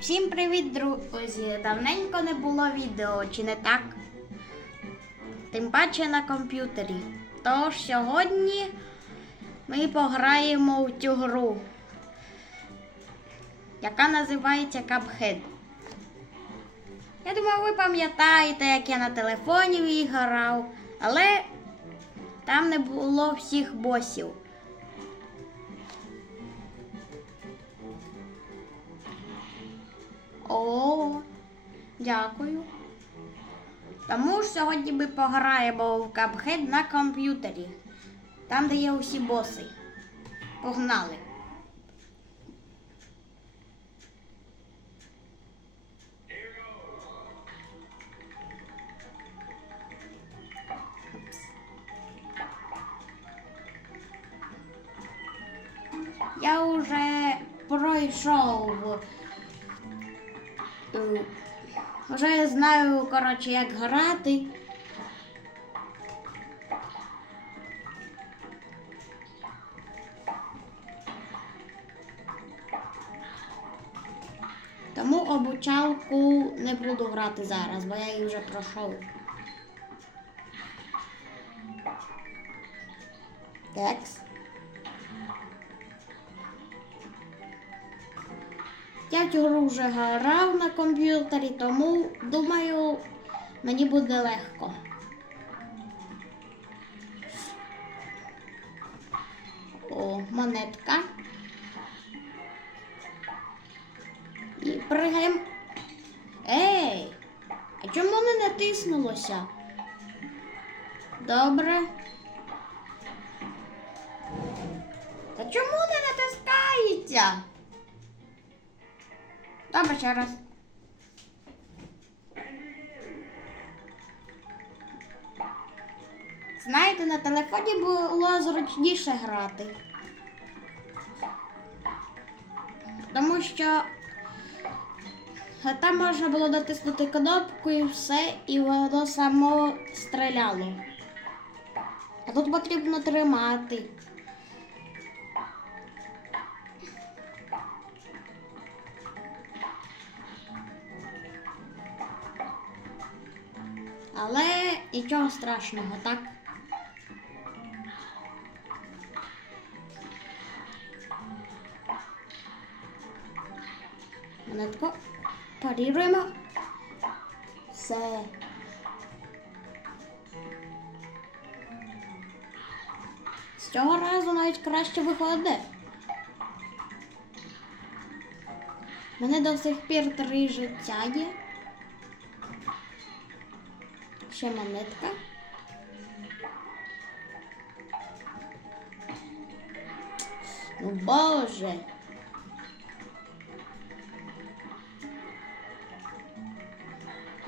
Всім привіт, друзі! Давненько не було відео, чи не так? Тим паче на комп'ютері. Тож сьогодні ми пограємо в цю гру, яка називається Cuphead. Я думаю, ви пам'ятаєте, як я на телефоні грав, але там не було всіх босів. О, дякую. Тому ж сьогодні ми пограємо в Cuphead на комп'ютері. Там, де є усі боси. Погнали. Я вже пройшов. Вже я знаю, коротше, як грати. Тому обучалку не буду грати зараз, бо я її вже пройшов. Текст. Вже грав на комп'ютері, тому думаю, мені буде легко. О, монетка. І пригаємо. Ей! А чому не натиснулося? Добре. Та чому не натискається? Добре, ще раз. Знаєте, на телефоні було зручніше грати. Тому що там можна було натиснути кнопку і все, і воно само стріляло. А тут потрібно тримати. Але нічого страшного, так? Монетку паріруємо. Все. З цього разу навіть краще виходить. Мене до сих пір три життя є. Ще монетка. Ну боже.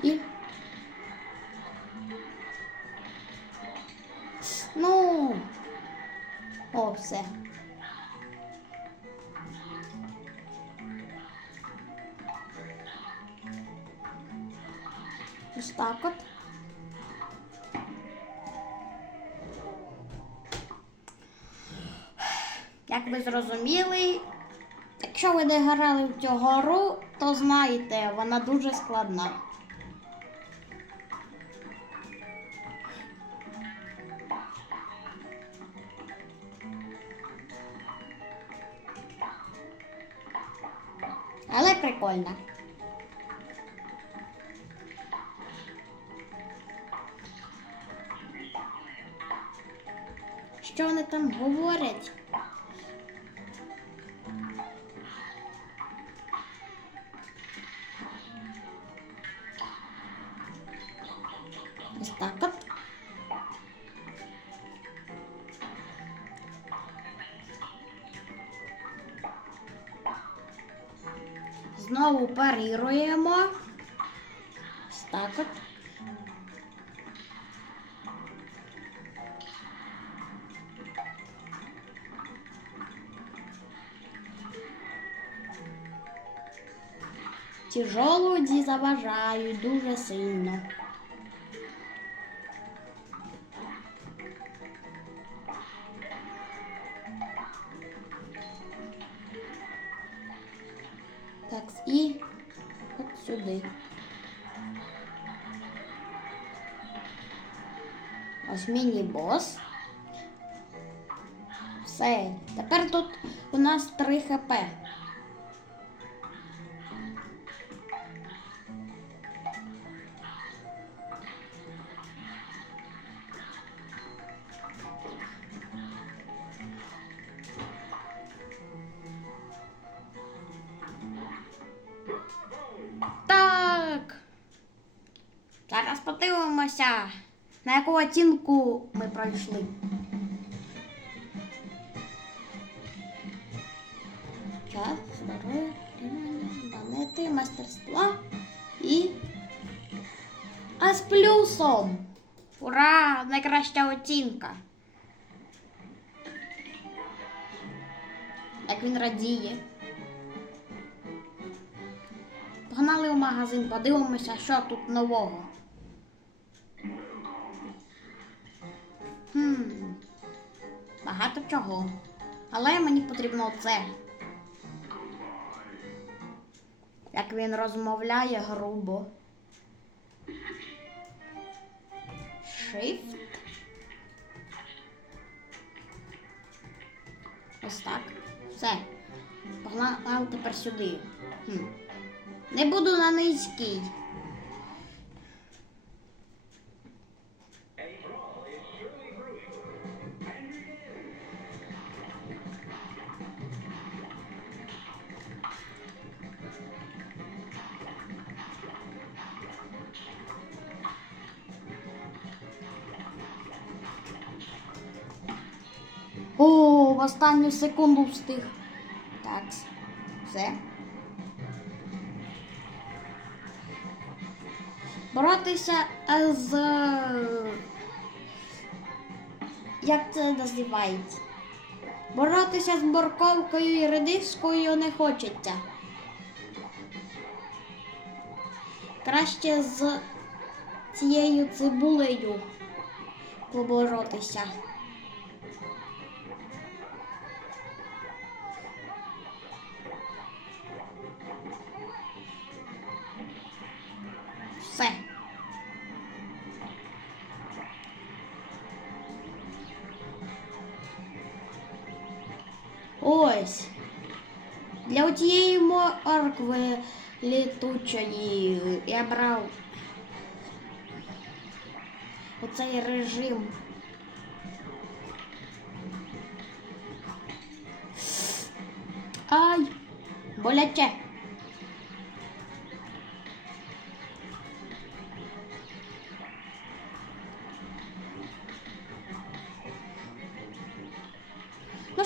І. Ну. О, Зрозуміли, якщо ви не грали в цю гру, то знаєте, вона дуже складна. Але прикольна. Що вони там говорять? Паріруємо. Ось так заважають дуже сильно. Так. Зараз подивимося, на яку оцінку ми пройшли. Подивимося, що тут нового. Хм. Багато чого. Але мені потрібно це. Як він розмовляє грубо. Shift. Ось так. Все. Погнали тепер сюди. Хм. Не буду на низький. О, в останню секунду встиг. Так, все. Боротися е, з. Як це називається? Боротися з морковкою і редискою не хочеться. Краще з цією цибулею поборотися. Ось. Для отієї моркви літучої я брав оцей режим. Ай! Боляче.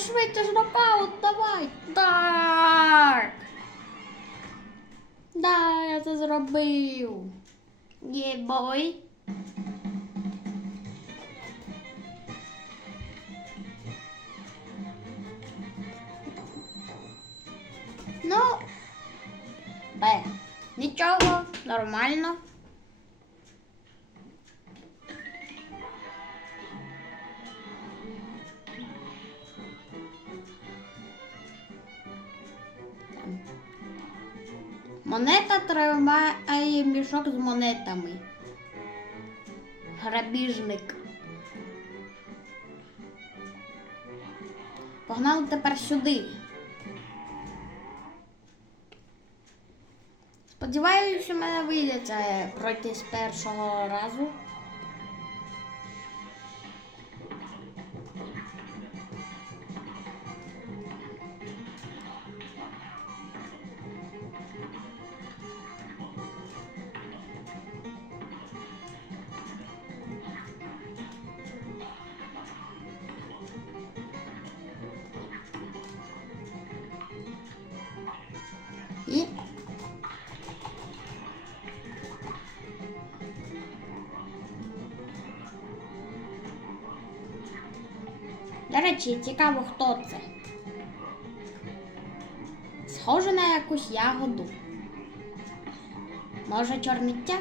Швидше ж нокаут, давай. Так. Да, я це зробив. Є бой. Ну, Б. Нічого, нормально. Монета тримає мішок з монетами. Грабіжник. Погнали тепер сюди. Сподіваюся, що мене вийде пройти з першого разу. Речі, цікаво, хто це. Схоже на якусь ягоду. Може, чорниття?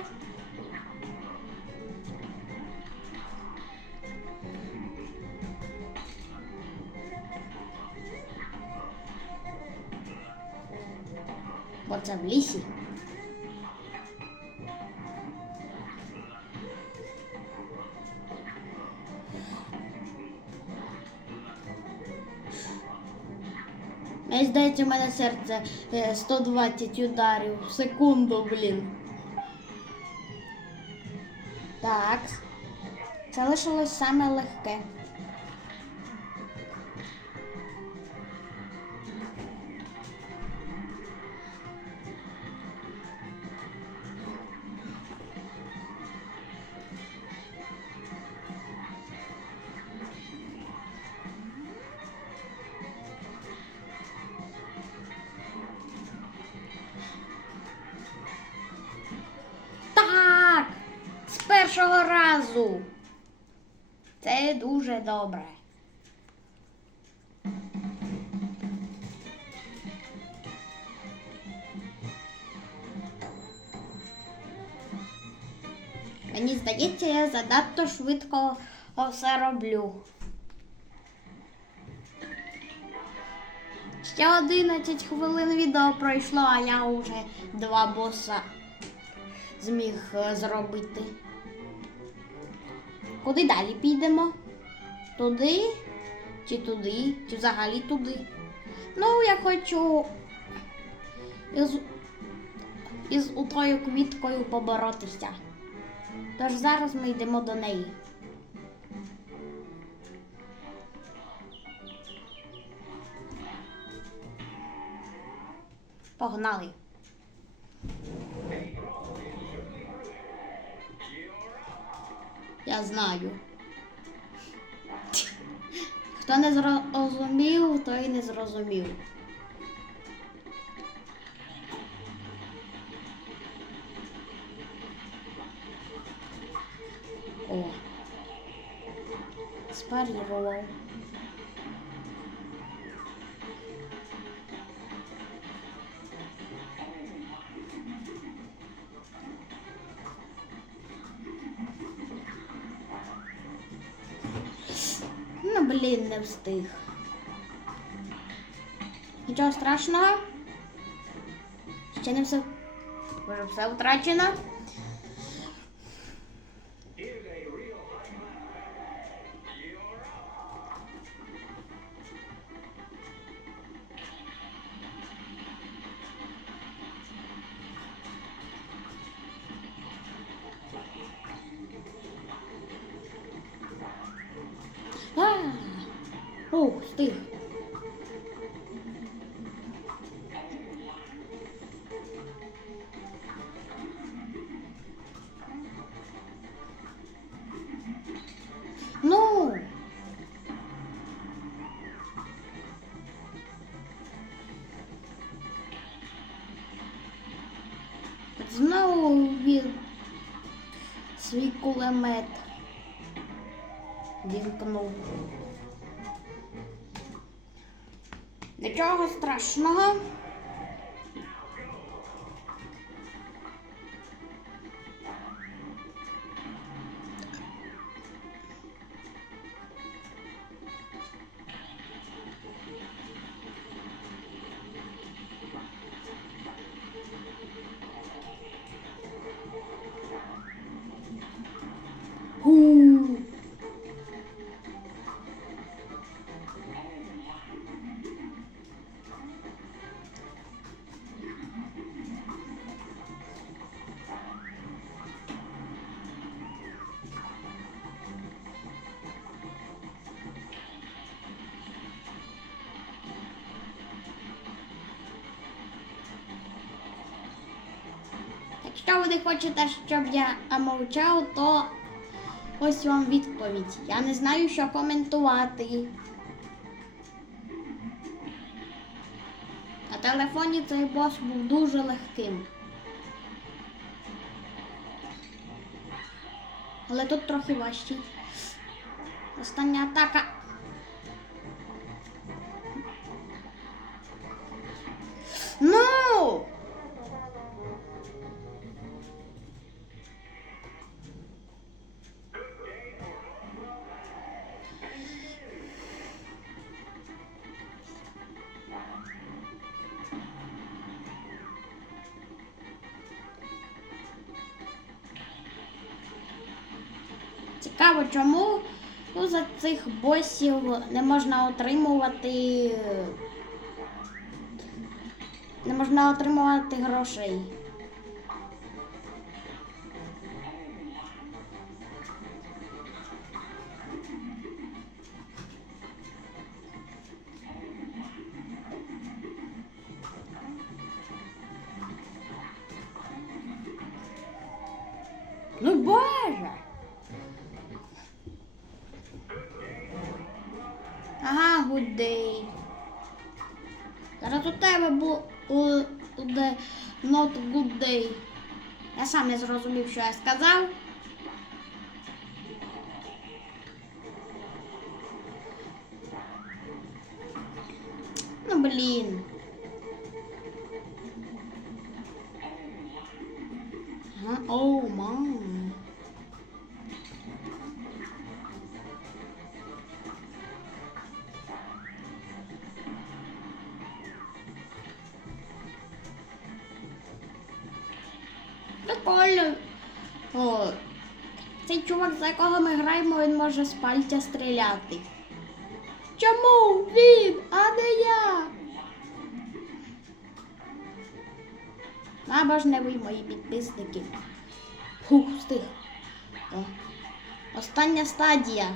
Мені здається, у мене серце е, 120 ударів в секунду, блін. Так. Залишилось саме легке. Першого. Це дуже добре. Мені здається, я занадто швидко все роблю. Ще 11 хвилин відео пройшло, а я вже два боса зміг е, зробити. Куди далі підемо? Туди? Чи туди? Чи взагалі туди? Ну, я хочу із, із утою квіткою поборотися. Тож зараз ми йдемо до неї. Погнали. Я знаю. Хто не зрозумів, той не зрозумів. О. Спарірував. Блін, не встиг. Нічого страшного. Ще не все. Може все втрачено. Кулемет вімкнув. Нічого страшного. Якщо ви не хочете, щоб я мовчав, то ось вам відповідь. Я не знаю, що коментувати. На телефоні цей бос був дуже легким. Але тут трохи важчий. Остання атака. Чому ну, за цих босів не можна отримувати Не можна отримувати грошей. Ну боже. Гудей. Зараз у тебе бу- буде not good day. Я сам не зрозумів, що я сказав. Прикольно. О, цей чувак, за якого ми граємо, він може з пальця стріляти. Чому він, а не я? Або ж не ви, мої підписники. Фух, встиг. Остання стадія.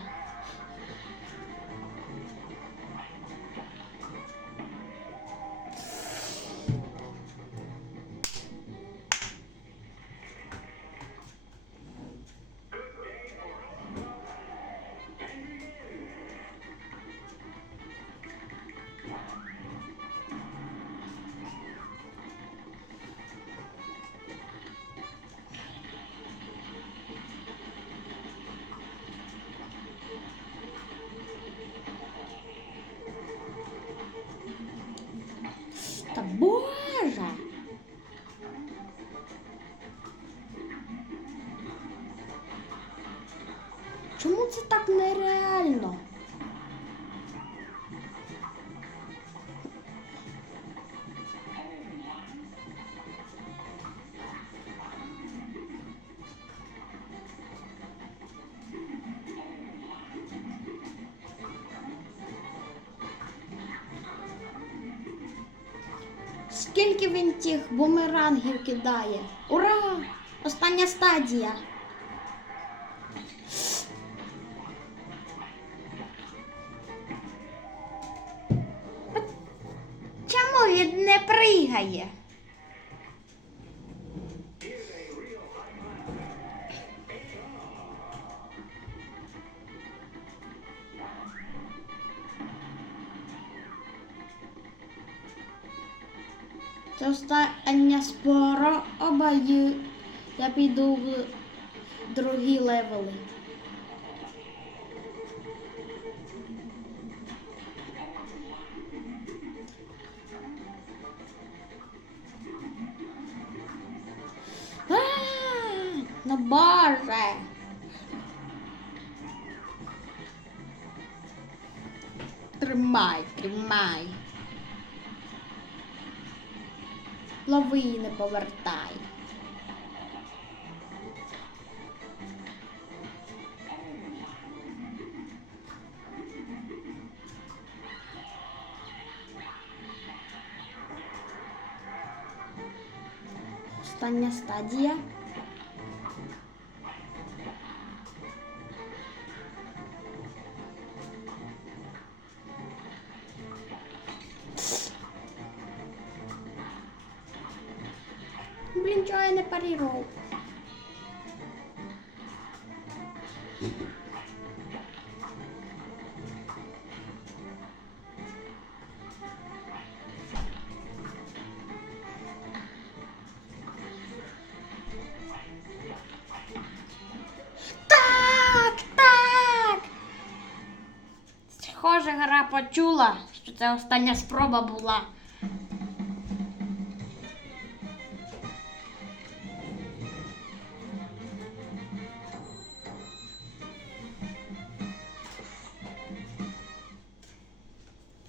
Скільки він тих бумерангів кидає? Ура! Остання стадія. Чому він не пригає? Піду в другі левели. А, Ну боже. Тримай, тримай. Лови і не повертай. Остання стадія. Блін, чого я не парірував? Почула, що це остання спроба була.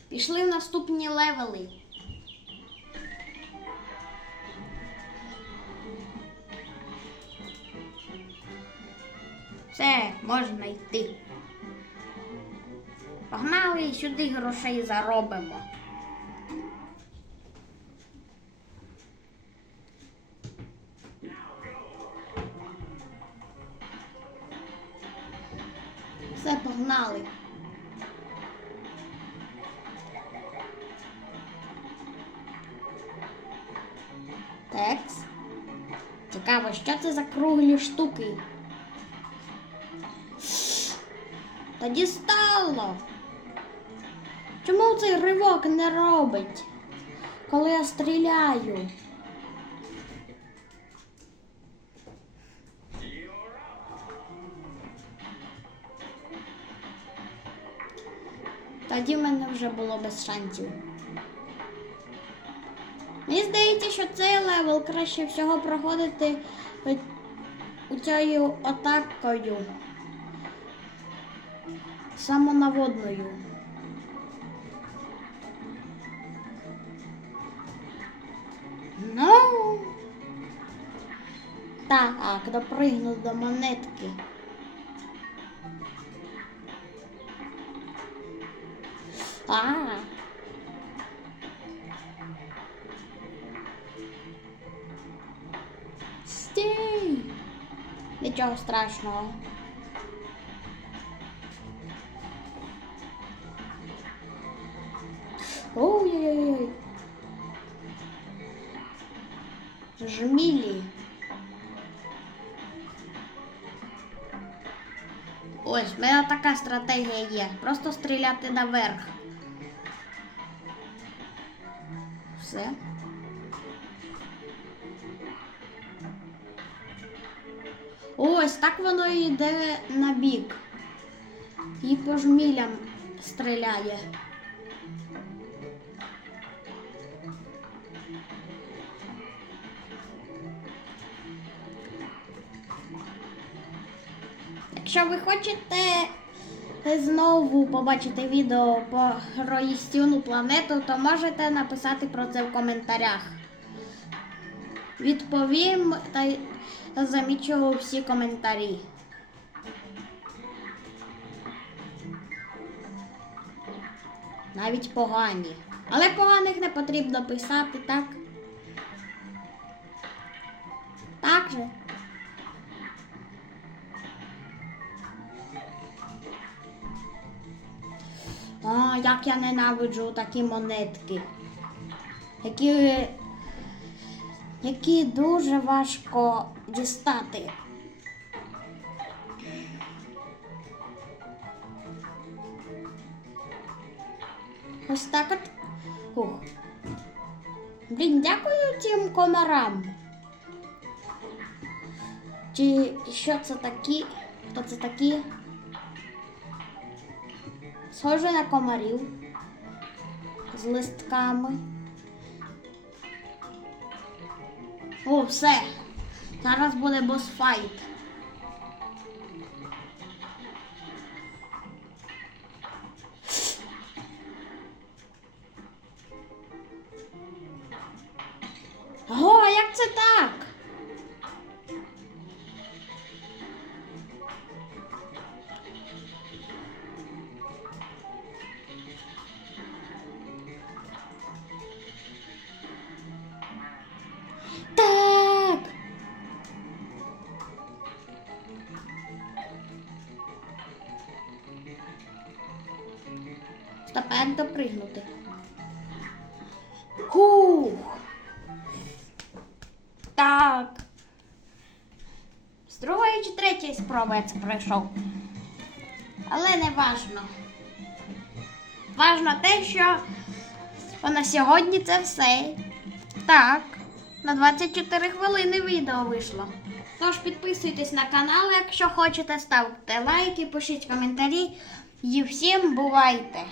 Пішли в наступні левели. Все, можна йти. Погнали і сюди грошей заробимо. Все, погнали. Текс. Цікаво, що це за круглі штуки? Тоді стало. Цей ривок не робить, коли я стріляю? Тоді в мене вже було без шансів. Мені здається, що цей левел краще всього проходити у цією атакою. Самонаводною. Так, допригну до монетки. А. Стій. Нічого страшного. Ой-ой-ой. Жмілі. Ось, в мене така стратегія є. Просто стріляти наверх. Все. Ось так воно йде на бік. І по жмілям стріляє. Якщо ви хочете знову побачити відео по Роїстюну планету, то можете написати про це в коментарях. Відповім та замічу всі коментарі. Навіть погані. Але поганих не потрібно писати, так? Так же. А, як я ненавиджу такі монетки. Які, які дуже важко дістати. Ось так от. Ух. Блін, дякую тим комарам. Чи що це такі? Хто це такі? Схоже на комарів з листками. О, все. Зараз буде босфайт. Допригнути? Хух. Так. З другої чи третьої спроби я це пройшов. Але не важно. Важно те, що на сьогодні це все. Так, на 24 хвилини відео вийшло. Тож підписуйтесь на канал, якщо хочете, ставте лайки, пишіть коментарі. І всім бувайте!